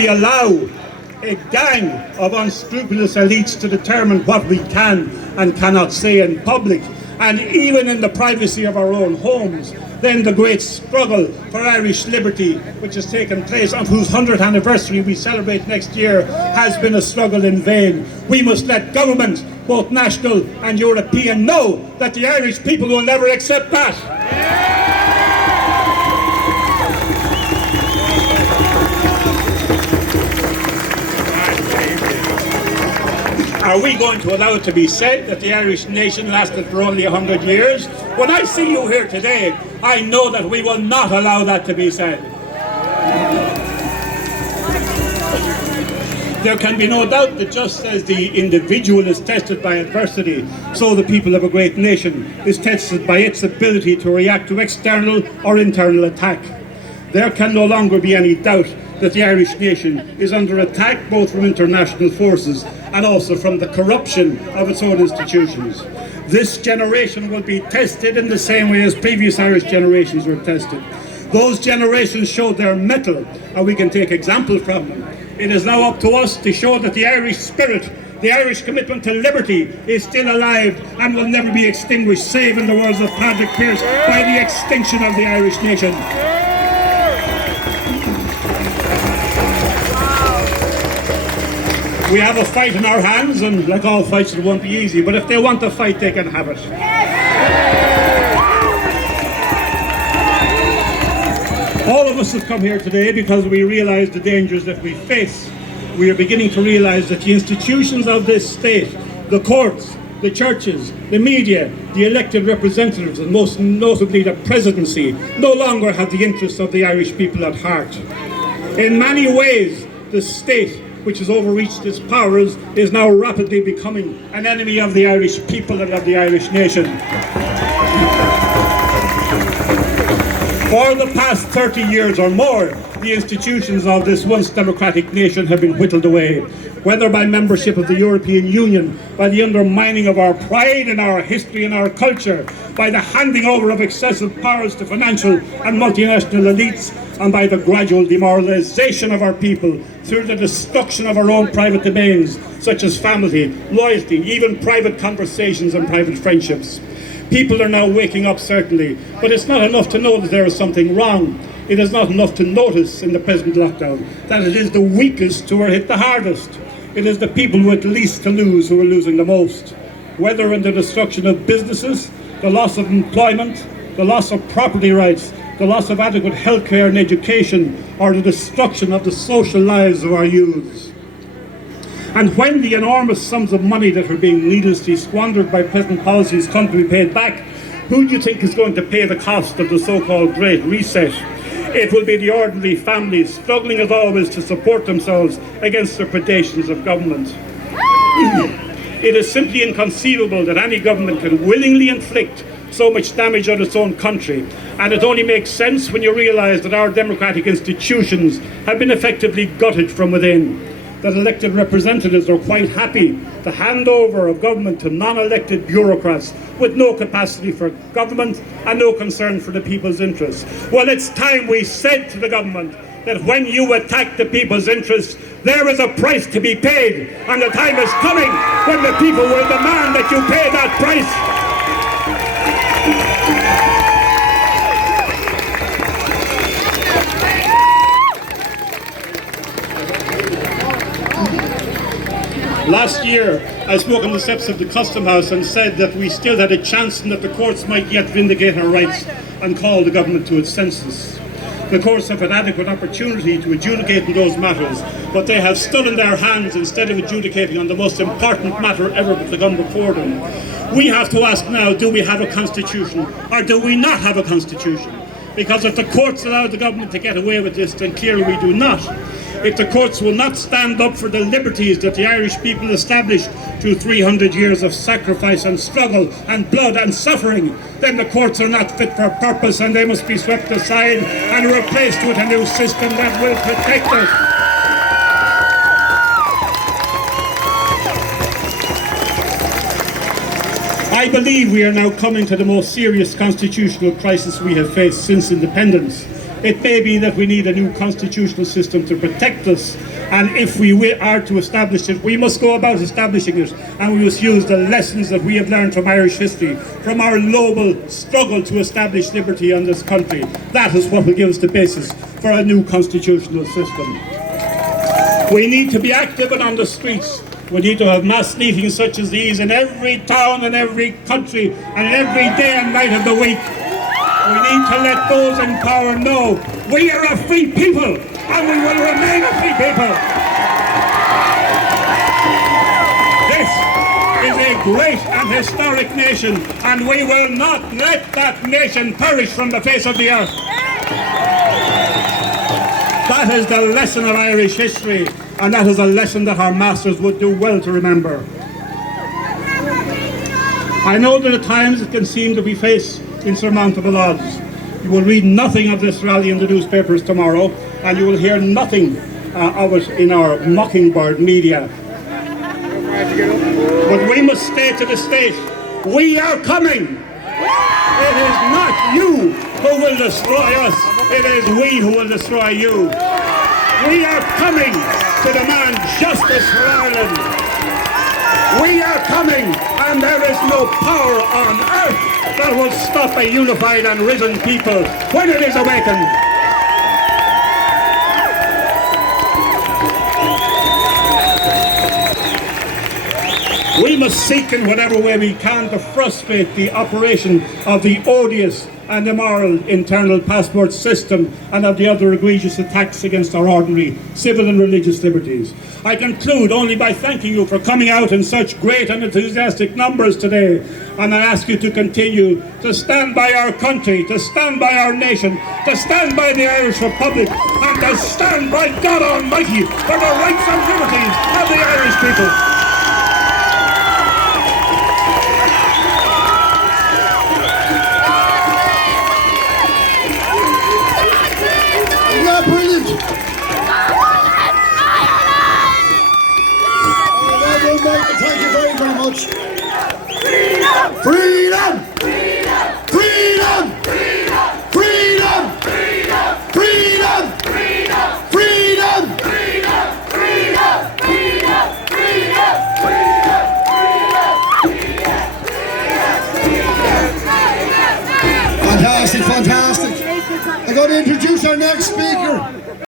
we allow a gang of unscrupulous elites to determine what we can and cannot say in public, and even in the privacy of our own homes, then the great struggle for Irish liberty, which has taken place, and whose 100th anniversary we celebrate next year, has been a struggle in vain. We must let government, both national and European, know that the Irish people will never accept that. Are we going to allow it to be said that the Irish nation lasted for only 100 years? When I see you here today, I know that we will not allow that to be said. There can be no doubt that just as the individual is tested by adversity, so the people of a great nation is tested by its ability to react to external or internal attack. There can no longer be any doubt that the Irish nation is under attack both from international forces and also from the corruption of its own institutions. This generation will be tested in the same way as previous Irish generations were tested. Those generations showed their mettle, and we can take example from them. It is now up to us to show that the Irish spirit, the Irish commitment to liberty, is still alive and will never be extinguished, save in the words of Patrick Pearse, by the extinction of the Irish nation. We have a fight in our hands, and like all fights, it won't be easy, but if they want to fight, they can have it. All of us have come here today because we realise the dangers that we face. We are beginning to realise that the institutions of this state, the courts, the churches, the media, the elected representatives, and most notably the presidency, no longer have the interests of the Irish people at heart. In many ways, the state, which has overreached its powers, is now rapidly becoming an enemy of the Irish people and of the Irish nation. For the past 30 years or more, the institutions of this once democratic nation have been whittled away, whether by membership of the European Union, by the undermining of our pride and our history and our culture, by the handing over of excessive powers to financial and multinational elites, and by the gradual demoralisation of our people through the destruction of our own private domains, such as family, loyalty, even private conversations and private friendships. People are now waking up, certainly, but it's not enough to know that there is something wrong. It is not enough to notice in the present lockdown that it is the weakest who are hit the hardest. It is the people with least to lose who are losing the most. Whether in the destruction of businesses, the loss of employment, the loss of property rights, the loss of adequate healthcare and education, or the destruction of the social lives of our youths. And when the enormous sums of money that are being needlessly squandered by present policies come to be paid back, who do you think is going to pay the cost of the so-called Great Reset? It will be the ordinary families struggling as always to support themselves against the predations of government. It is simply inconceivable that any government can willingly inflict so much damage on its own country, and it only makes sense when you realise that our democratic institutions have been effectively gutted from within. That elected representatives are quite happy to hand over of government to non-elected bureaucrats with no capacity for government and no concern for the people's interests. Well, it's time we said to the government that when you attack the people's interests, there is a price to be paid, and the time is coming when the people will demand that you pay that price. Last year, I spoke on the steps of the Custom House and said that we still had a chance and that the courts might yet vindicate our rights and call the government to its senses. The courts have had adequate opportunity to adjudicate in those matters, but they have stood in their hands instead of adjudicating on the most important matter ever begun before them. We have to ask now, do we have a constitution or do we not have a constitution? Because if the courts allow the government to get away with this, then clearly we do not. If the courts will not stand up for the liberties that the Irish people established through 300 years of sacrifice and struggle and blood and suffering, then the courts are not fit for purpose and they must be swept aside and replaced with a new system that will protect us. I believe we are now coming to the most serious constitutional crisis we have faced since independence. It may be that we need a new constitutional system to protect us, and if we are to establish it, we must go about establishing it, and we must use the lessons that we have learned from Irish history, from our global struggle to establish liberty in this country. That is what will give us the basis for a new constitutional system. We need to be active and on the streets. We need to have mass meetings such as these in every town and every country and every day and night of the week. We need to let those in power know we are a free people and we will remain a free people. This is a great and historic nation, and we will not let that nation perish from the face of the earth. That is the lesson of Irish history, and that is a lesson that our masters would do well to remember. I know that at times it can seem that we face insurmountable odds. You will read nothing of this rally in the newspapers tomorrow, and you will hear nothing of it in our mockingbird media. But we must say to the state, we are coming. It is not you who will destroy us, it is we who will destroy you. We are coming to demand justice for Ireland. We are coming, and there is no power on earth that will stop a unified and risen people when it is awakened. We must seek in whatever way we can to frustrate the operation of the odious and immoral internal passport system and of the other egregious attacks against our ordinary civil and religious liberties. I conclude only by thanking you for coming out in such great and enthusiastic numbers today, and I ask you to continue to stand by our country, to stand by our nation, to stand by the Irish Republic, and to stand by God Almighty for the rights and liberties of the Irish people. Brilliant! Well done, Michael. Thank you very, very much. Freedom! Freedom! Freedom! Freedom! Freedom! Freedom! Freedom! Freedom! Freedom! Fantastic, fantastic. I'm going to introduce our next speaker.